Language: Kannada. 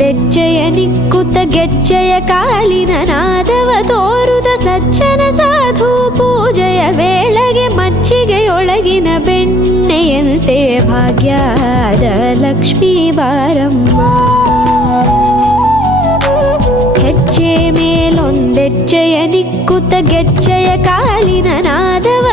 ಮೇಲೊಂದೆಚ್ಚೆಯ ನಿಕ್ಕುತ್ತ ಗೆಜ್ಜೆಯ ಕಾಲಿನ ನಾದವ ತೋರುದ ಸಜ್ಜನ ಸಾಧು ಪೂಜೆಯ ವೇಳೆಗೆ ಮಜ್ಜಿಗೆಯೊಳಗಿನ ಬೆಣ್ಣೆಯಂತೆ ಭಾಗ್ಯದ ಲಕ್ಷ್ಮೀ ಬಾರಮ್ಮ. ಹೆಜ್ಜೆ ಮೇಲೊಂದೆಜ್ಜೆಯ ನಿಕ್ಕುತ್ತ ಗೆಜ್ಜೆಯ ಕಾಲಿನ ನಾದವ